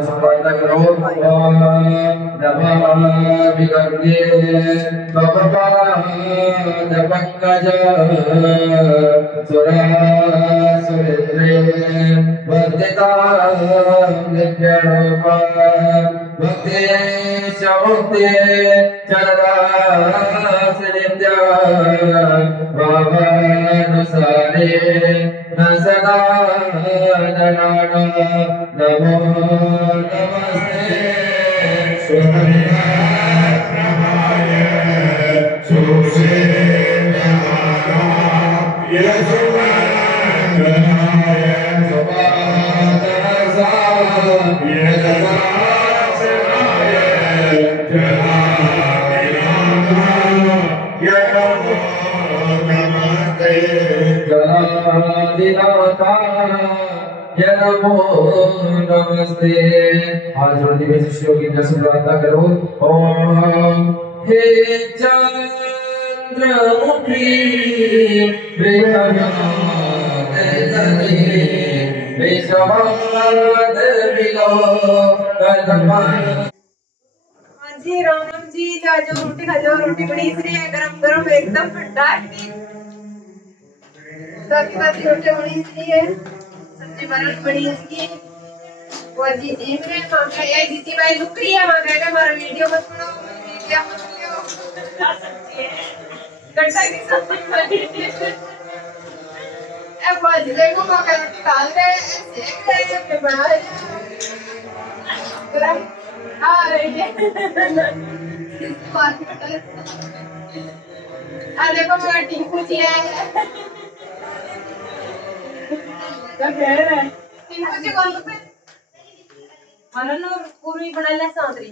संपर्क करो नमामिगंगे पंकज सुरेंद्रे वंदिता दिव्यरूपा भक्ति शमुक्ति चरदासिनित्या भावानुसारे न सदा नमो नमस्ते नमो नमस्ते। आज दिव्य श्लोक की शुरुआत करो। ओम हे चंद्रमुखी जी राम जी जाजो रोटी खा जाओ। रोटी बड़ी सी है, गरम गरम एकदम ठंडा ताकि ताकि रोटी बड़ी सी है, सब्जी बरन बड़ी सी। वो जी मेरे मांगा ये दीदी भाई लुक रही है, मांगा का हमारा वीडियो मत बनाओ, वीडियो मत बनाओ। क्या सब्जी है? गट्टा की सब्जी बनी है। अब वो जी देखो मांगा रोटी डाल रहे हैं, सेक रहे हैं, फिर बना रहे हैं। गरम आ रही है। देखो मेरा टिंकू जी है। क्या कह रहा है? टिंकू जी कौन पे? मानो ना पूरी बना ले सांतरी।